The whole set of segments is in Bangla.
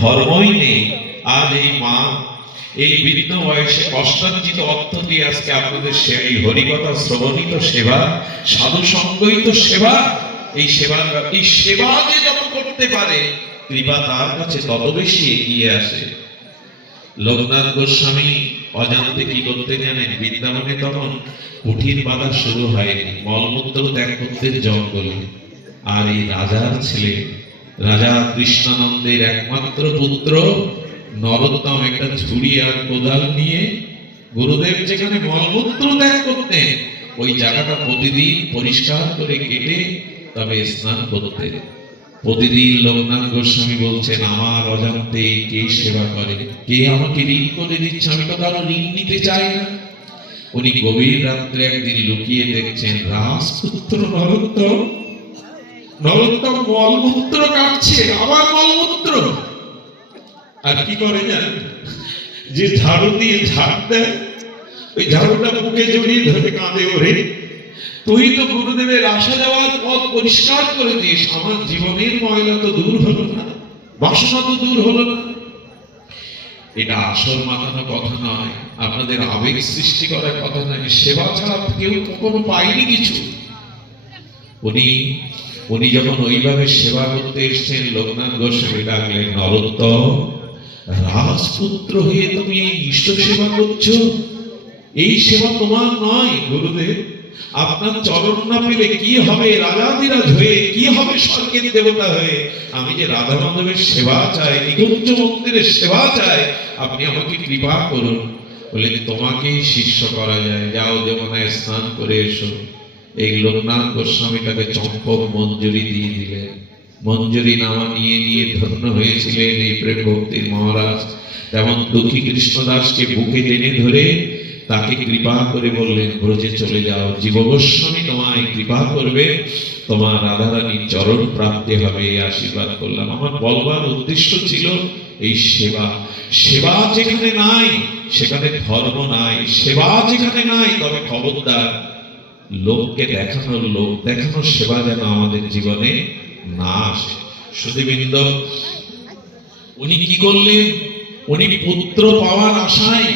ধর্মই নেই। আজ এই মা এই বৃদ্ধ বয়সে কষ্টার্জিত অর্থ দিয়ে আজকে আপনাদের এই হরিকথা শ্রবণিত সেবা, সাধু সঙ্গিত সেবা, এই সেবা যে যত করতে পারে কৃপা তার কাছে তত বেশি এগিয়ে আসে। লোকনাথ গোস্বামী অজান্তে কি করতে জানেন? বৃন্দাবনে তখন কুঠির বাঁধা শুরু হয়নি, মলমূত্র ত্যাগ করতে জঙ্গলে। আর এই রাজার ছেলে, রাজা কৃষ্ণানন্দের একমাত্র পুত্র নরোত্তম একটা ঝুড়ি আর কোদাল নিয়ে গুরুদেব যেখানে মলমূত্র ত্যাগ করতেন ওই জায়গাটা প্রতিদিন পরিষ্কার করে কেটে তবে স্নান করতেন। প্রতিদিন লোকনাথ গোস্বামী বলছেন, আমার অজান্তে কে সেবা করে, কে আমাকে ঋণ করে দিচ্ছে, আমি তো কারো ঋণ নিতে চাই না। উনি গভীর রাত্রে একদিন লুকিয়ে দেখছেন রাজপুত্র নরোত্তম মলমূত্র কাটছে, আমার মলমূত্র। আর কি করে জানেন? যে ঝাড়ু দিয়ে ঝাড় দেয়, ওই ঝাড়ুটা বুকে জড়িয়ে ধরে কাঁদে, ওরে তুই তো গুরুদেবের আসা যাওয়ার পথ পরিষ্কার করে দিস, আমার জীবনের ময়লা তো দূর হলো না, বাসনা তো দূর হলো না। এটা আসর মাতানো কথা নয়, আপনাদের আবেগ সৃষ্টি করার কথা নয়। সেবা ছাড়া কেউ কখনো পায়নি কিছু। উনি যখন ওইভাবে সেবা করতে এসছেন, লোকনাথ গোস্বামী ডাকলেন, নরোত্তম, রাজপুত্র হয়ে তুমি এই ইষ্ট সেবা করছো, এই সেবা তোমার নয় গুরুদেব। আপনার চরণ না পেলে কি হবে রাজাধিরাজ হয়ে, কি হবে স্বর্গের দেবতা হয়ে? আমি যে রাধা মাধবের সেবা চাই, নিকুঞ্জ মন্দিরের সেবা চাই, আপনি আমাকে কৃপা করুন। বলে তোমাকেই শিষ্য করা যায়, যাও যমুনায় স্নান করে এসো। এই লোকনাথ গোস্বামী তাকে চম্পক মঞ্জুরি দিয়ে দিলেন। মঞ্জুরি নামা নিয়ে ধন্য হয়েছিলেন এই প্রেম ভক্তির মহারাজ। তেমন দুঃখী কৃষ্ণদাসকে বুকে টেনে ধরে তাকে কৃপা করে বললেন, ব্রজে চলে যাও, জীব গোস্বামী তোমায় কৃপা করবে, তোমার রাধারানীর চরণ প্রাপ্তি হবে, এই আশীর্বাদ করলাম। আমার বলবার উদ্দেশ্য ছিল এই সেবা। সেবা যেখানে নাই সেখানে ধর্ম নাই, সেবা যেখানে নাই তবে খবরদার লোককে লোক দেখানোর সেবা যেন আমাদের জীবনে না আসে। সুধীবৃন্দ, উনি কি করলেন? উনি পুত্র পাওয়ার আশায়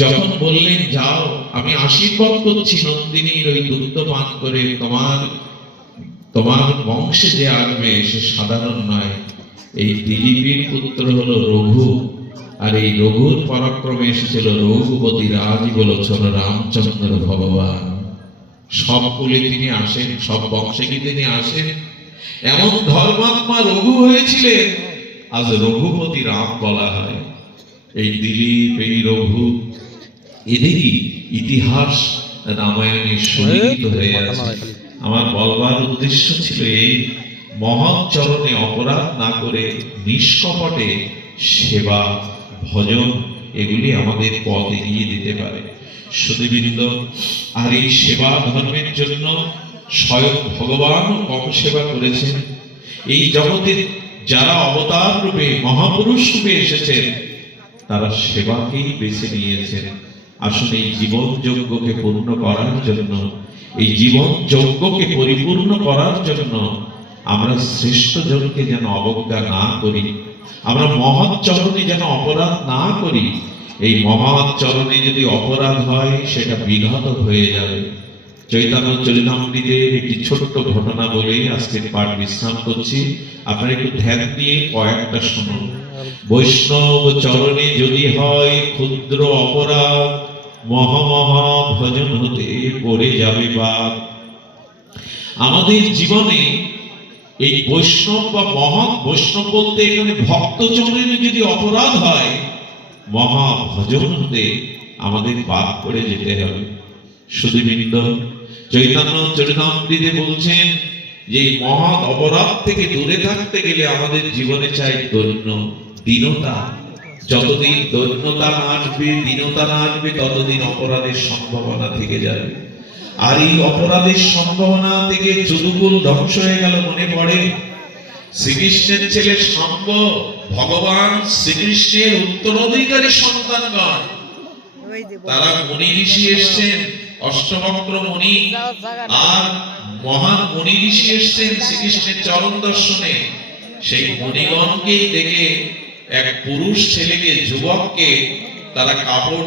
যখন বললেন, যাও আমি আশীর্বাদ করছি নন্দিনীর ওই দুগ্ধ পান করে তোমার বংশে যে আসবে সে সাধারণ নয়, এই দিলীপের পুত্র হলো রঘু, আর এই রঘুর পরাক্রমে এসেছিল রঘুপতি রাজীবলোচন রামচন্দ্র ভগবান। সব কুলে তিনি আসেন, সব বংশে কি তিনি আসেন? এমন ধর্মাত্মা রঘু হয়েছিলেন, আজ রঘুপতি রাম বলা হয়। এই দিলীপ, এই রঘু, এদেরই ইতিহাস রামায়ণে সন্নিহিত হয়ে আছে। আমার বলবার উদ্দেশ্য ছিল এই মহৎ চরণে অপরাধ না করে নিষ্কপটে সেবা, ভজন, এগুলি আমাদের পথ এগিয়ে দিতে পারে। সুধীবৃন্দ, আর এই সেবা ধর্মের জন্য স্বয়ং ভগবান কম সেবা করেছেন। এই জগতে যারা অবতার রূপে মহাপুরুষ রূপে এসেছেন তারা সেবাকেই বেছে নিয়েছেন। আসলে এই জীবন যজ্ঞকে পূর্ণ করার জন্য, এই জীবন যজ্ঞকে পরিপূর্ণ করার জন্য আমরা শ্রেষ্ঠ জনকে যেন অবজ্ঞা না করি, আমরা মহৎ চরণে যেন অপরাধ না করি। এই মহৎ চরণে যদি অপরাধ হয় সেটা বিঘাত হয়ে যাবে। চৈতন্য চরিতামৃতের একটি ছোট্ট ঘটনা বলে আজকের পাঠ বিশ্রাম করছি। আপনারা একটু ধ্যান দিয়ে কয়েকটা শুনুন। বৈষ্ণব চরণে যদি হয় ক্ষুদ্র অপরাধ, মহামহা ভজন হতে পড়ে যাবে বাদ। আমাদের জীবনে এই বৈষ্ণব বা মহৎ, বৈষ্ণব বলতে এখানে ভক্ত চরণে যদি অপরাধ হয়, মহা ভজন হতে আমাদের বাদ পড়ে যেতে হবে। সুধীবৃন্দ, চৈতন্য চরিতামৃতে বলছেন যে এই মহৎ অপরাধ থেকে দূরে থাকতে গেলে আমাদের জীবনে চাই দৈন্য, দীনতা। যতদিন দৈন্যতা না আসবে, দীনতা না আসবে, ততদিন অপরাধের সম্ভাবনা থেকে যাবে। আর এই অপরাধের সম্ভাবনা থেকে যদুকুল ধ্বংস হয়ে গেল। মনে পড়ে শ্রীকৃষ্ণের ছেলে শাম্ব, ভগবান শ্রীকৃষ্ণের উত্তরাধিকারী সন্তানগণ, তারা মুনি ঋষি এসছেন, অষ্টবক্র মুনি আর মহান মুনি ঋষি এসছেন শ্রীকৃষ্ণের চরণ দর্শনে। সেই মুনিগণকেই দেখে এক পুরুষ ছেলেকে যুবককে তারা কাপড়